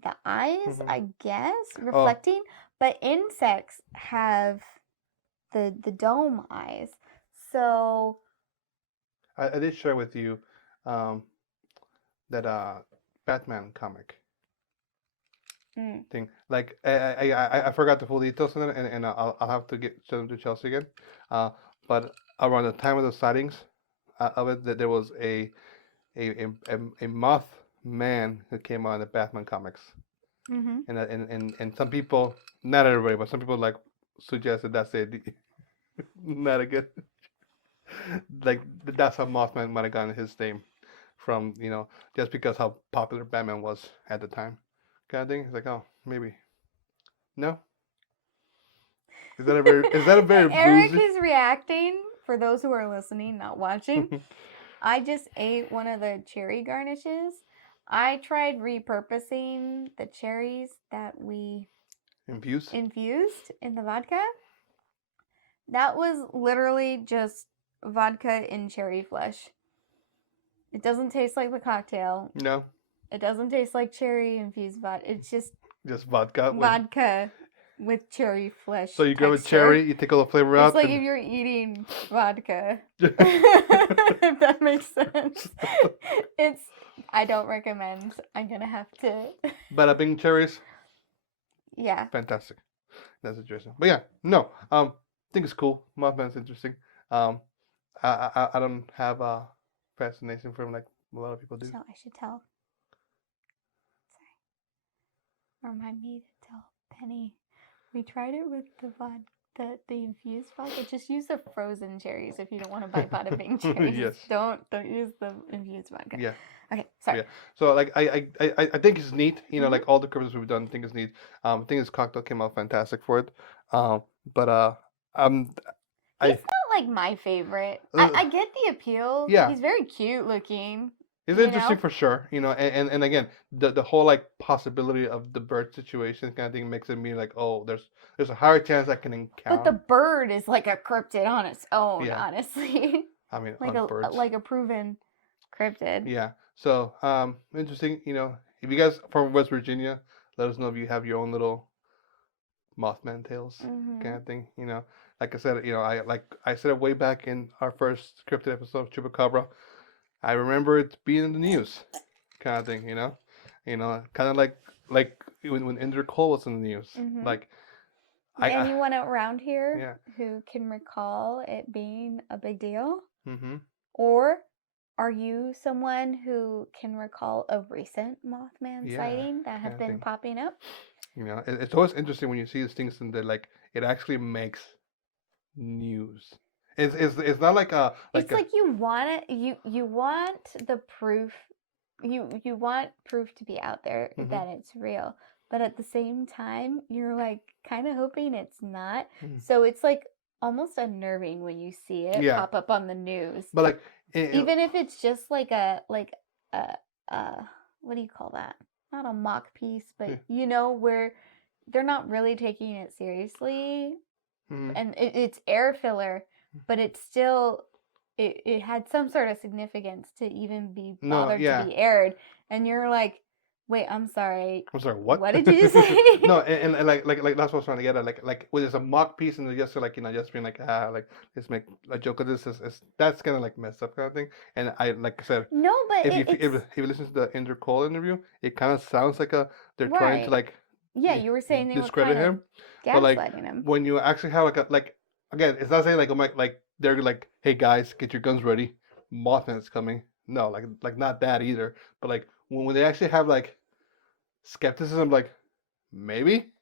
the eyes, I guess, reflecting. But insects have the dome eyes. So I did share with you that Batman comic thing. Like I forgot the full details on it, and I'll have to send them to Chelsea again. But around the time of the sightings of it, that there was a moth man who came out in the Batman comics, and some people, not everybody, but some people like suggested that's not a good. Like that's how Mothman might have gotten his name from, just because how popular Batman was at the time, kind of thing. It's like, oh, maybe. No. Is that a very Eric boozy? is reacting. For those who are listening, not watching, I just ate one of the cherry garnishes. I tried repurposing the cherries that we Infused in the vodka. That was literally just vodka in cherry flesh. It doesn't taste like the cocktail. No. It doesn't taste like cherry infused vodka. It's just vodka. Vodka with cherry flesh. So you grab a texture. cherry, you take all the flavor out. It's like if you're eating vodka. If that makes sense. I don't recommend. I'm gonna have to. Bada bing cherries. Yeah. Fantastic. That's interesting. But yeah, no. I think it's cool. Mothman's interesting. I don't have a fascination for him like a lot of people do. So I should tell. Sorry. Remind me to tell Penny. We tried it with the infused vodka. Just use the frozen cherries if you don't want to buy bada bing cherries. Yes. Don't use the infused vodka. Yeah. Okay. Sorry. Yeah. So like I think it's neat. Like all the cryptids we've done, I think it's neat. I think this cocktail came out fantastic for it. But He's not like my favorite. I get the appeal. Yeah. He's very cute looking. It's interesting for sure, and again, the whole like possibility of the bird situation kind of thing makes it mean like, oh, there's a higher chance I can encounter. But the bird is like a cryptid on its own, Yeah. honestly. I mean, like birds. like a proven cryptid. Yeah. So interesting. If you guys from West Virginia, let us know if you have your own little Mothman tales kind of thing. Like I said, I said it way back in our first cryptid episode, Chupacabra. I remember it being in the news, kind of thing. Kind of like when Ender Cole was in the news. Like Anyone around here Yeah. who can recall it being a big deal? Mm-hmm. Or are you someone who can recall a recent Mothman Yeah, sighting that have kinda been thing. popping up? You know, it's always interesting when you see these things and they're like it actually makes news. It's not like a It's like you want it, you want the proof, you want proof to be out there Mhm. that it's real, but at the same time you're like kind of hoping it's not. Mhm. So it's like almost unnerving when you see it Yeah. pop up on the news. but like Even if it's just like a what do you call that? Not a mock piece, but Yeah. you know, where they're not really taking it seriously, Mhm. and it's air filler, but it's still it had some sort of significance to even be No, bothered yeah. to be aired, and you're like, wait, I'm sorry, I'm sorry, what? what did you just say? No, and like that's what I was trying to get at. Like when it's a mock piece and they're just like just being like like let's make a joke of this is that's kind of like messed up kind of thing. And I like I said, No, but if you listen to the Ender Cole interview, it kind of sounds like they're trying to Right. like Yeah, you were saying they were discredit kind of him, but like gaslighting him. when you actually have like again, it's not saying like like they're like, hey guys, get your guns ready, Mothman is coming. No, like not that either. But like when they actually have like skepticism, like maybe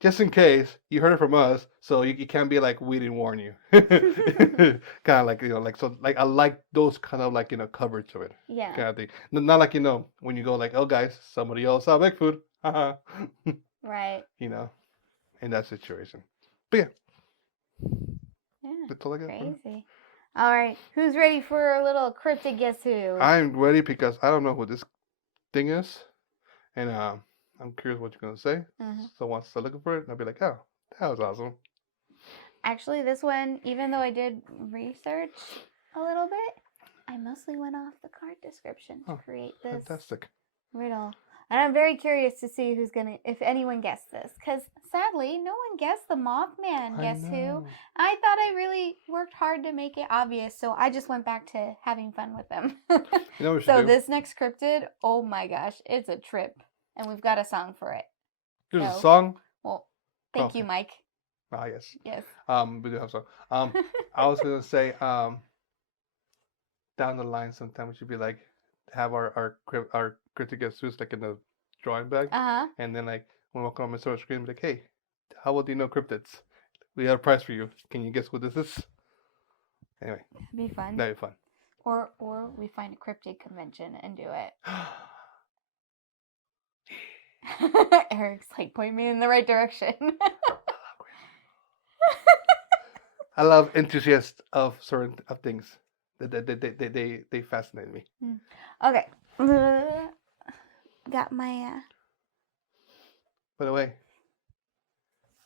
just in case you heard it from us, so you can't be like we didn't warn you. Kind of like like so like I like those kind of like coverage of it Yeah. kind of thing. Not like when you go like, oh guys, somebody else saw Bigfoot, Right. in that situation. But yeah, Yeah. that's all I got. Crazy. All right. Who's ready for a little cryptid guess who? I'm ready because I don't know who this thing is, and I'm curious what you're gonna say. Mhm. So once I look for it, I'll be like, oh, that was awesome. Actually, this one, even though I did research a little bit, I mostly went off the card description to Oh, create this Fantastic. riddle. And I'm very curious to see if anyone guessed this. Because sadly, no one guessed the Mothman. Guess who? I thought I really worked hard to make it obvious, so I just went back to having fun with them. You know what we should So do? this next cryptid, oh my gosh, it's a trip. And we've got a song for it. There's a so- song. Well, thank Okay. you, Mike. Ah, yes. Yes. We do have some. I was gonna say, down the line, sometime we should be like, have our critic guest who's like in the drawing bag, Uh-huh. and then like when we walk on my sort of screen, be like, hey, how well do you know cryptids? We have a prize for you. Can you guess what this is? Anyway, It'd be fun. that'd be fun. Or we find a cryptid convention and do it. Eric's like, point me in the right direction. I love enthusiasts of certain of things. They fascinate me. Okay. Got my By the way,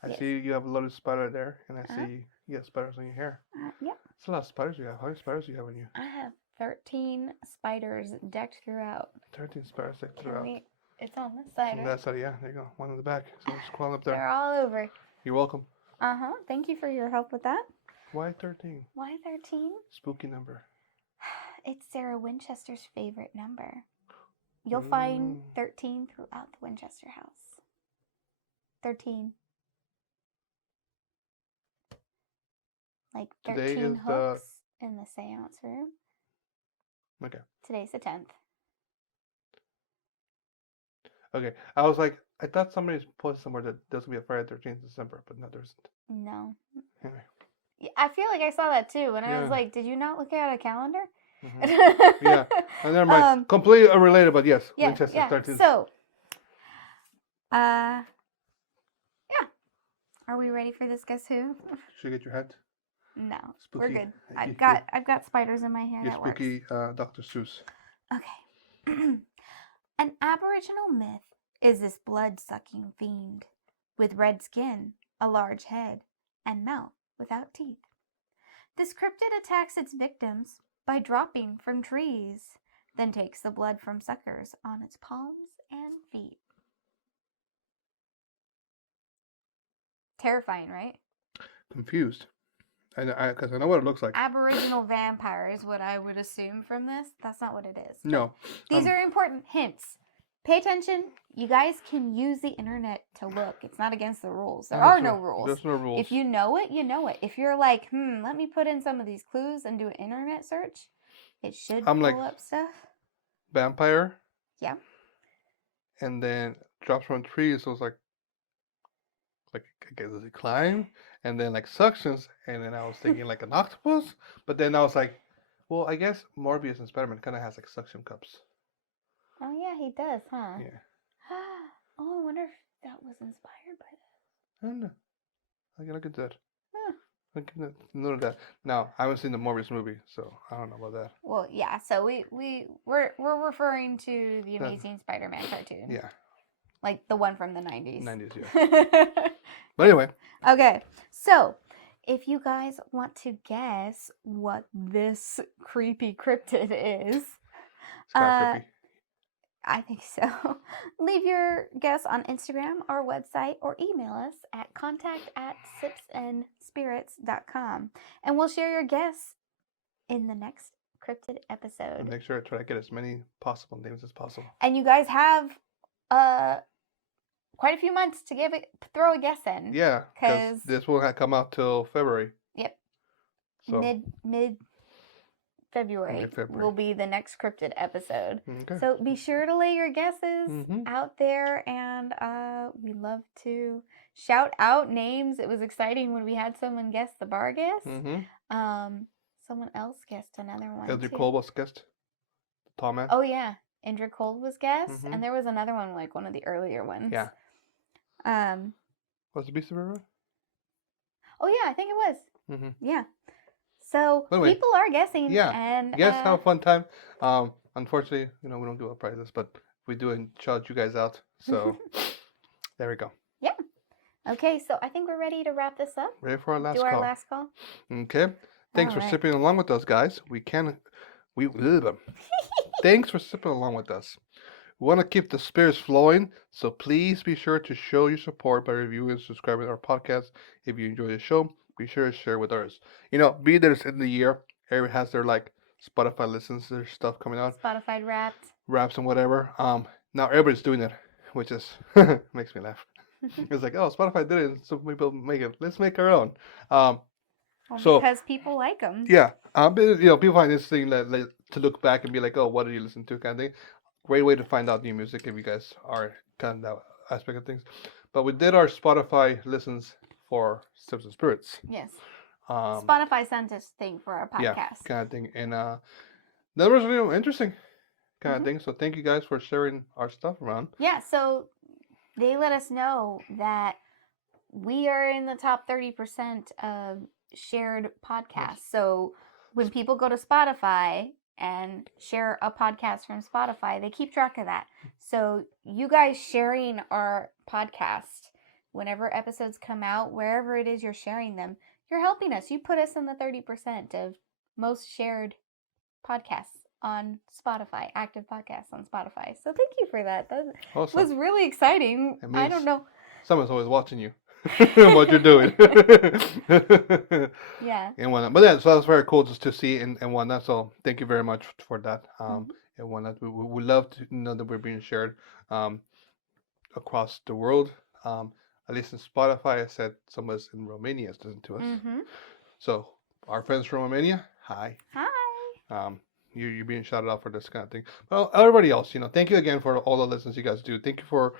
I Yes. see you have a loaded spider there, and I Uh-huh. see you have spiders on your hair. yep. It's a lot of spiders you have. How many spiders do you have on you? I have 13 spiders decked throughout. 13 spiders that Can throughout. we, it's on this side, On right? that side, yeah, there you go. One in the back. So just crawl up They're there. all over. You're welcome. Uh-huh. Thank you for your help with that. Why 13? Why 13? Spooky number. It's Sarah Winchester's favorite number. You'll find 13 throughout the Winchester house. 13. Like Today 13 is the- hooks in the seance room. Okay. Today's the 10th. Okay. I was like, I thought somebody posted somewhere that there's gonna be a Friday 13th December, but no, there isn't. No. Anyway. Yeah, I feel like I saw that too, and I Yeah. was like, did you not look at a calendar? Mhm. Yeah. And never mind. Um, Completely unrelated, but yes, Yeah, Winchester yeah. 13th. So, yeah. Are we ready for this? Guess who? Should we get your hat? No, Spooky. we're good. You- I've got spiders in my hair. You're That works. spooky, Dr. Seuss. Okay. An Aboriginal myth is this blood-sucking fiend with red skin, a large head, and mouth without teeth. This cryptid attacks its victims by dropping from trees, then takes the blood from suckers on its palms and feet. Terrifying, right? Confused. Because I know what it looks like. Aboriginal vampire is what I would assume from this. That's not what it is. No. These are important hints. pay attention. You guys can use the internet to look. It's not against the rules. There There's are no rules. There's no rules. If you know it, you know it. If you're like, let me put in some of these clues and do an internet search, it should I'm pull like- up stuff. Vampire. Yeah. And then drops from trees. So it's like I guess it climb, and then like suctions, and then I was thinking like an octopus, but then I was like, well, I guess Morbius and Spider-Man kind of has like suction cups. Oh yeah, he does, huh? Yeah. Oh, I wonder if that was inspired by that. I don't know. I can look at that. Huh. I can note that. Now I haven't seen the Morbius movie, so I don't know about that. Well, yeah. So we're referring to the Amazing Spider-Man cartoon. Yeah, Like the one from the 90s. 90s, yeah. But anyway, Okay, so if you guys want to guess what this creepy cryptid is, it's kind of creepy. I think so. Leave your guess on Instagram, our website, or email us at contact@sipsandspirits.com. And we'll share your guess in the next cryptid episode. And make sure to try to get as many possible names as possible. And you guys have quite a few months to throw a guess in. Yeah, because 'Cause- this won't come out till February. Yep. So Mid February Mid-February. will be the next cryptid episode. okay. So be sure to lay your guesses Mhm. out there, and we love to shout out names. It was exciting when we had someone guess the bar guess. Someone else guessed another one Eldrick too. Cole was guest. Tall man. Oh yeah, Indra Cold was guessed, Mhm. and there was another one, like one of the earlier ones. Yeah. Um. Was it Beast of River? Oh yeah, I think it was. Mm-hmm. Yeah. So Anyway, people are guessing. yeah, And Yes, have a fun time. Unfortunately, we don't give out prizes, but we do and shout you guys out. So there we go. Okay, so I think we're ready to wrap this up. Ready for our last Do our call. last call. Okay. Thanks for Alright. sipping along with us, guys. Thanks for sipping along with us. We want to keep the spirits flowing, so please be sure to show your support by reviewing and subscribing to our podcast. If you enjoy the show, be sure to share with others. Be there's in the year, everyone has their like Spotify listens, their stuff coming out, Spotify Wrapped. raps and whatever. Now everybody's doing it, which is makes me laugh. It's like, oh, Spotify did it, so people make it. Let's make our own. Well, So- because people like them. Yeah, but, people find this thing that to look back and be like, oh, what did you listen to, kind of thing. Great way to find out new music if you guys are kind of that aspect of things. But we did our Spotify listens for Sips and Spirits. Yes. Um, Spotify sent us thing for our yeah, podcast. kind of thing, and that was really interesting, kind of Mhm. thing. So thank you guys for sharing our stuff around. Yeah, so they let us know that we are in the top 30% of shared podcasts. So when people go to Spotify and share a podcast from Spotify, they keep track of that. So you guys sharing our podcast, whenever episodes come out, wherever it is you're sharing them, you're helping us. You put us in the 30% of most shared podcasts on Spotify, active podcasts on Spotify. So thank you for that. That Also, was really exciting. It I means- don't know. someone's always watching you, what you're doing. Yeah. And whatnot. But yeah, so that's very cool just to see and whatnot. So thank you very much for that. And whatnot. We love to know that we're being shared across the world. At least in Spotify, I said someone's in Romania is listening to us. Mm-hmm. So our friends from Romania, hi. Hi. You're being shouted out for this kind of thing. Well, everybody else, thank you again for all the listens you guys do. Thank you for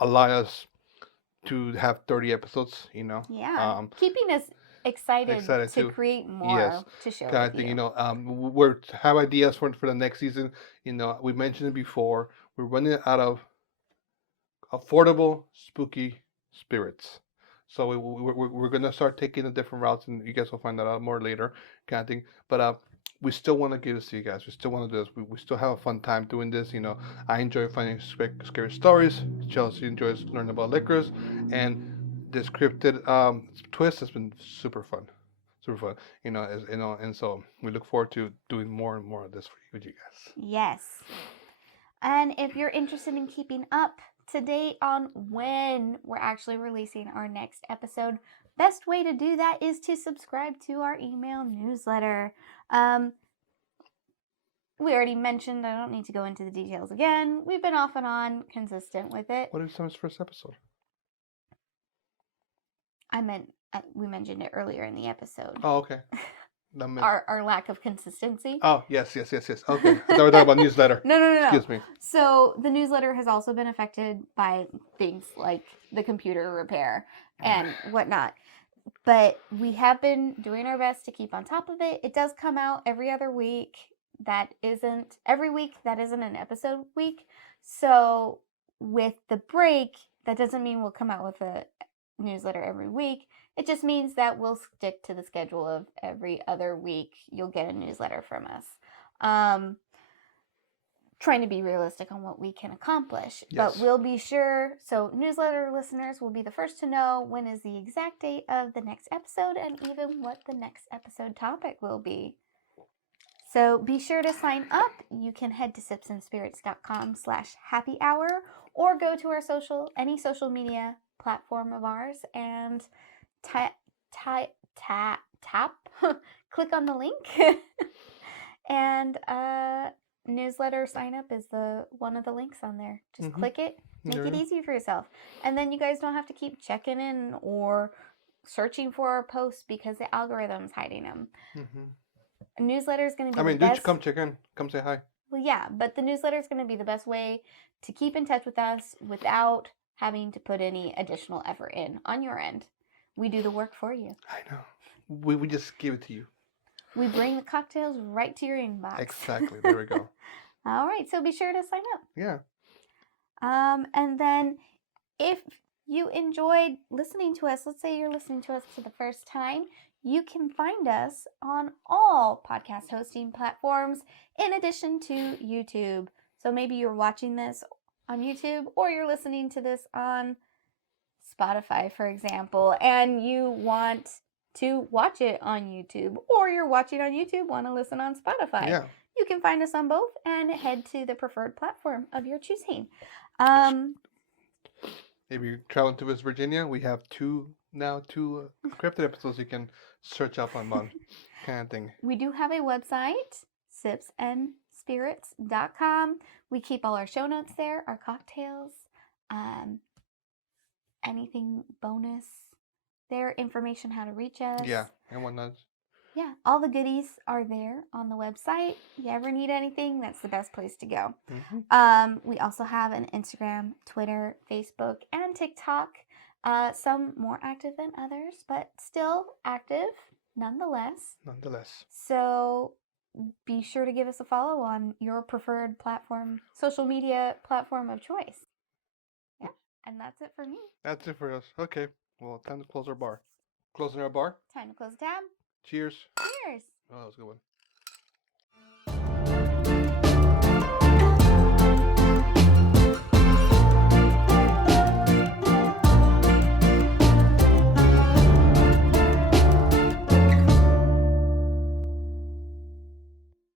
allowing us to have 30 episodes. Yeah. Keeping us excited excited to to- create more yes, to share kind of with thing. you. We're have ideas for the next season. We mentioned it before. We're running out of affordable, spooky spirits. So we're gonna start taking the different routes, and you guys will find that out more later, kind of thing. But we still want to give this to you guys. We still want to do this. We still have a fun time doing this. I enjoy finding scary stories. Chelsea enjoys learning about liquors, and this cryptid twist has been super fun. And so we look forward to doing more and more of this with you guys. Yes. And if you're interested in keeping up to date on when we're actually releasing our next episode, best way to do that is to subscribe to our email newsletter. we already mentioned. I don't need to go into the details again. We've been off and on, consistent with it. What is Sam's first episode? I meant we mentioned it earlier in the episode. Oh, okay. That meant... Our lack of consistency. Oh, yes. Okay. I thought we were talking about newsletter. No. Excuse me. So the newsletter has also been affected by things like the computer repair and whatnot. But we have been doing our best to keep on top of it. It does come out every other week. Every week that isn't an episode week. So with the break, that doesn't mean we'll come out with a newsletter every week. It just means that we'll stick to the schedule of every other week you'll get a newsletter from us. Trying to be realistic on what we can accomplish. Yes. But we'll be sure, so newsletter listeners will be the first to know when is the exact date of the next episode and even what the next episode topic will be. So be sure to sign up. You can head to sipsandspirits.com/happy hour or go to our any social media platform of ours and click on the link and newsletter sign up is one of the links on there. Just click it, make it easy for yourself, and then you guys don't have to keep checking in or searching for our posts because the algorithm's hiding them. A newsletter is going to be the best. Dude, come check in, come say hi. Well, yeah, but the newsletter is going to be the best way to keep in touch with us without having to put any additional effort in on your end. We do the work for you. I know. We just give it to you. We bring the cocktails right to your inbox. Exactly. There we go. All right, so be sure to sign up. Yeah. And then if you enjoyed listening to us, let's say you're listening to us for the first time, you can find us on all podcast hosting platforms in addition to YouTube. So maybe you're watching this on YouTube or you're listening to this on Spotify, for example, and you want to watch it on YouTube, or you're watching on YouTube, want to listen on Spotify. Yeah. You can find us on both and head to the preferred platform of your choosing. If you're traveling to West Virginia, we have two cryptid episodes you can search up on kind of thing. We do have a website, sipsandspirits.com. We keep all our show notes there, our cocktails, anything bonus there, information how to reach us. Yeah, and whatnot. Yeah, all the goodies are there on the website. If you ever need anything, that's the best place to go. We also have an Instagram, Twitter, Facebook, and TikTok. Some more active than others, but still active nonetheless. So be sure to give us a follow on your preferred platform, social media platform of choice. Yeah, and that's it for me. That's it for us. Okay, well, time to close our bar. Closing our bar. Time to close the tab. Cheers. Cheers. Oh, that was a good one.